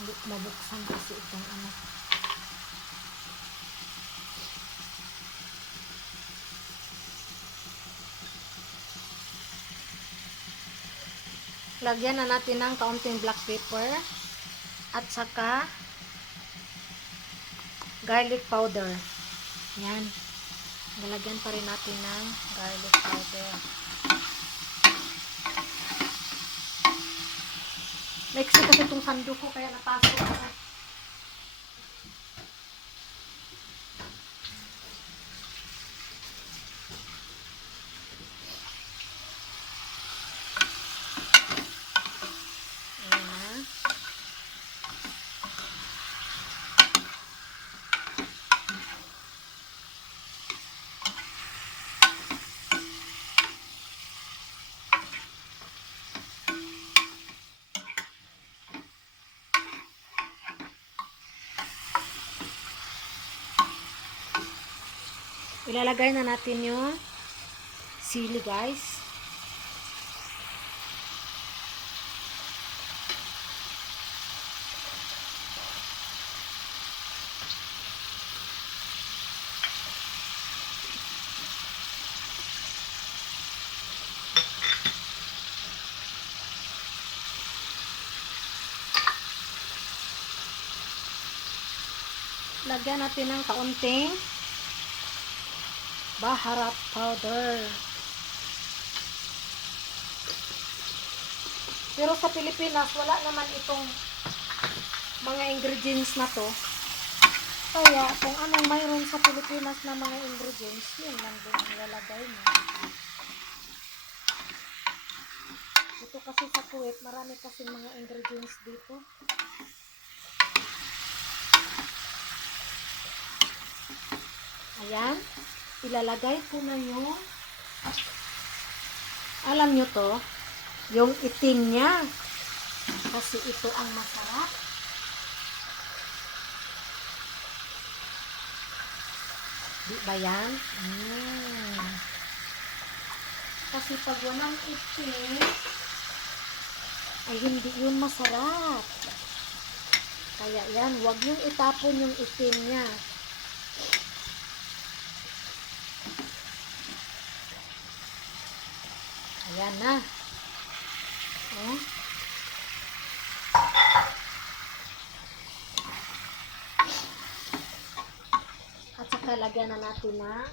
Hindi mabuksan kasi itong ano. Lagyan na natin ng kaunting black pepper at saka garlic powder. Yan. Nalagyan pa rin natin ng garlic powder. Maiksi kasi itong sando ko kaya napasok ako. Ilalagay na natin yung sili, guys. Lagyan natin ng kaunting baharat powder. Pero sa Pilipinas, wala naman itong mga ingredients na to. Kaya, kung anong mayroon sa Pilipinas na mga ingredients, yun lang din nilalagay mo. Ito kasi sa Kuwait, marami kasi mga ingredients dito. Ayan. Ilalagay ko na yung, alam nyo to, yung itim niya. Kasi ito ang masarap. Di ba yan? Kasi pag walang itim, ay hindi yun masarap. Kaya yan, huwag yung itapon yung itim niya. Ayan na. Oh. At saka lagyan na natin na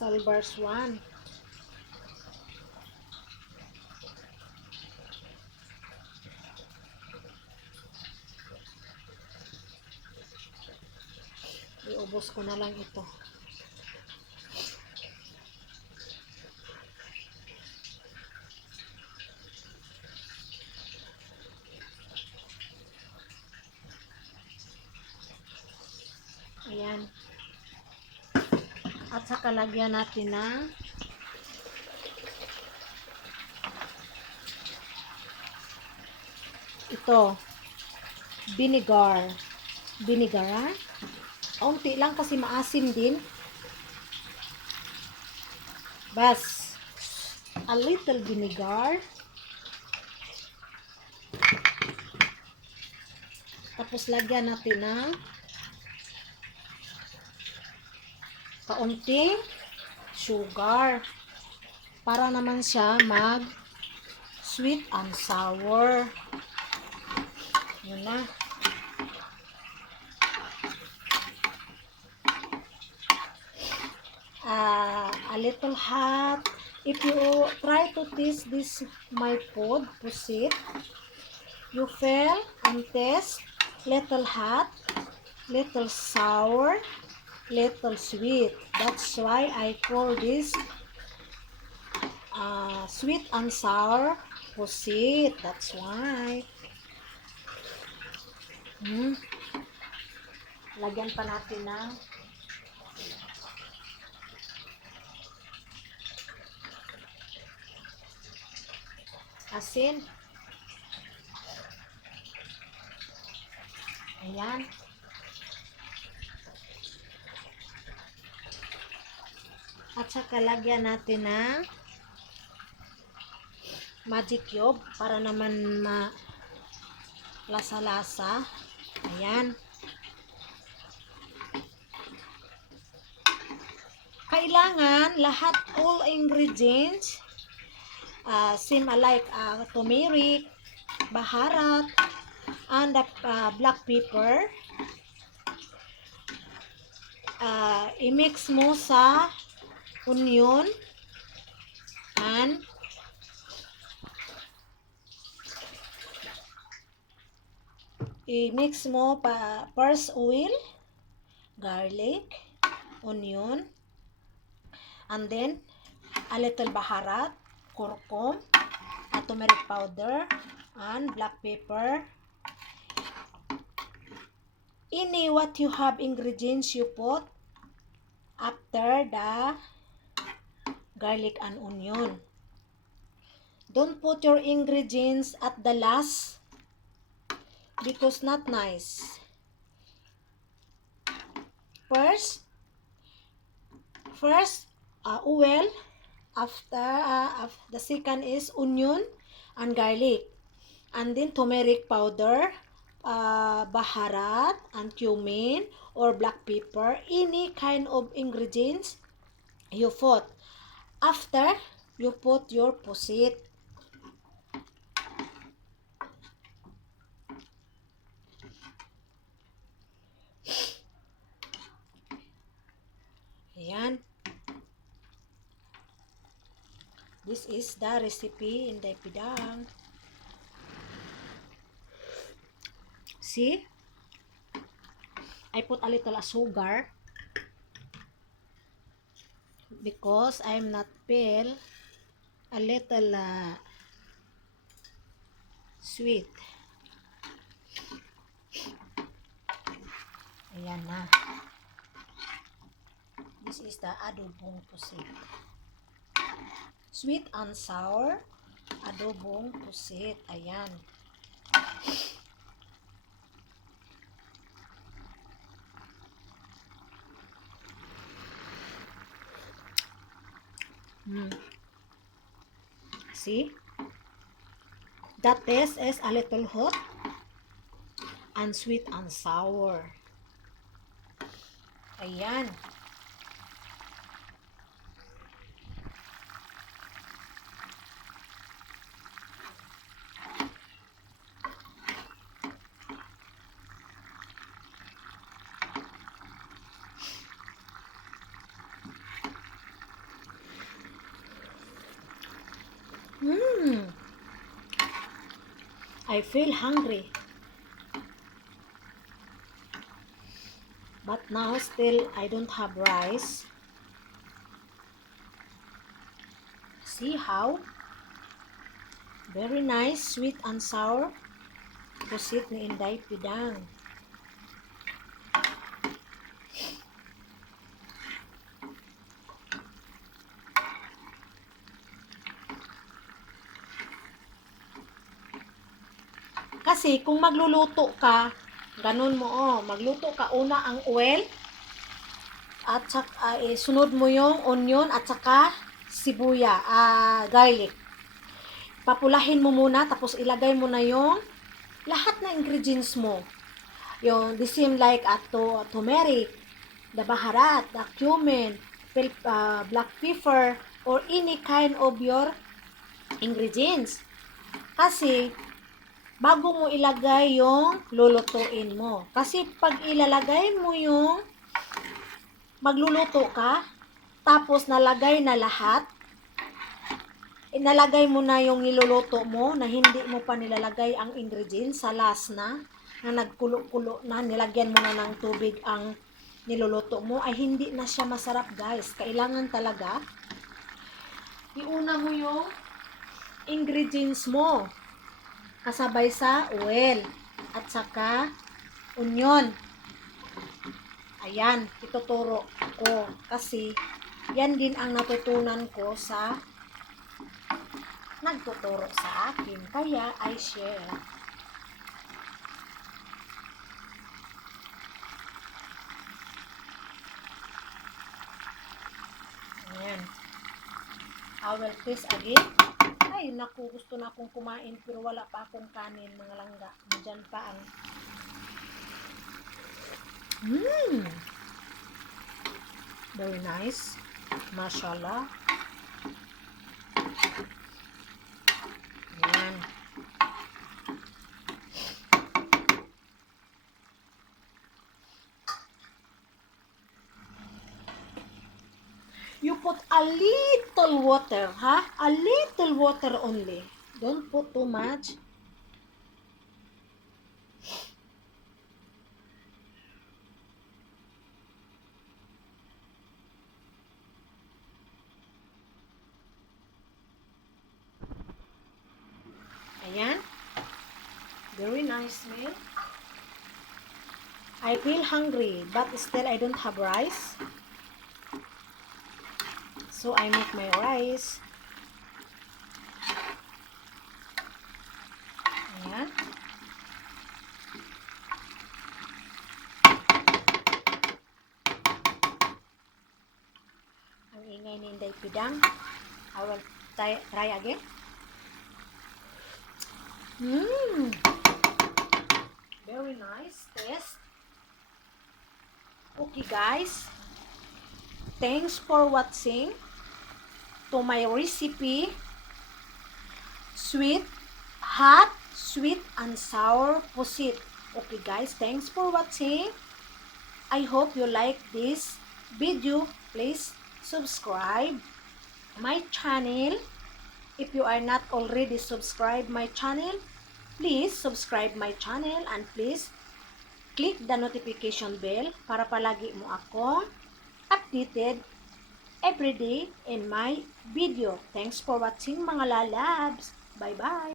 Salbars 1. Iubos ko na lang ito. Ayan. At saka lagyan natin ng ito, vinegar. Vinegar, ha? Kaunti lang kasi maasim din. Bas, a little vinegar. Tapos lagyan natin ng kaunting sugar para naman siya mag sweet and sour. Yun na. A little hot. If you try to taste this my food, posset, you feel and taste little hot, little sour, little sweet. That's why I call this sweet and sour posset. That's why. Lagyan pa natin ng asin. Ayan. At saka lagyan natin ng magic cube para naman lasa-lasa. Ayan. Kailangan lahat, all ingredients same alike, turmeric, baharat, and black pepper. I-mix mo sa onion and i-mix mo pa first oil, garlic, onion, and then a little baharat, kurkum, turmeric powder, and black pepper. Any what you have ingredients you put after the garlic and onion. Don't put your ingredients at the last because not nice. First oil, after the second is onion and garlic, and then turmeric powder, baharat and cumin or black pepper, any kind of ingredients you put. After you put your posset. Ayan. This is the recipe in the PEDANG. See? I put a little sugar because I'm not feel a little sweet. Ayan na. This is the adobong pusit. Sweet and sour adobong pusit. Ayan. See? The taste is a little hot and sweet and sour. Ayan. I feel hungry. But now still I don't have rice. See how? Very nice, sweet and sour pusit ni Enday PEDANG. Kasi kung magluluto ka, ganun mo, magluto ka una ang oil at saka sunod mo yung onion at saka sibuya, garlic. Papulahin mo muna tapos ilagay mo na yung lahat na ingredients mo. Yung the same like turmeric, the baharat, the cumin, black pepper, or any kind of your ingredients. Kasi bago mo ilagay yung lulutuin mo. Kasi pag ilalagay mo yung magluluto ka, tapos nalagay na lahat, nalagay mo na yung niluluto mo na hindi mo pa nilalagay ang ingredients sa last na nagkulo-kulo na, nilagyan mo na ng tubig ang niluluto mo, ay hindi na siya masarap guys. Kailangan talaga iuna mo yung ingredients mo kasabay sa oil at saka onion. Ayan, ituturo ko kasi yan din ang natutunan ko sa nagtuturo sa akin, kaya I share. Ayan. I will taste again. Ay, naku, gusto na akong kumain pero wala pa akong kanin, mga langga. Nandyan pa ang... Very nice. Mashallah. Ayan. You put a little water, ha? A little water only. Don't put too much. Ayan. Very nice meal. I feel hungry, but still I don't have rice. So I make my rice. Ayan. Ang ingay ni Enday Pidang. I will try again. Very nice taste. Okay guys, thanks for watching to my recipe, hot, sweet, and sour posset. Okay guys, thanks for watching. I hope you like this video. Please subscribe my channel. If you are not already subscribed my channel, please subscribe my channel and please click the notification bell para palagi mo akong updated every day in my video. Thanks for watching mga lalabs. Bye-bye!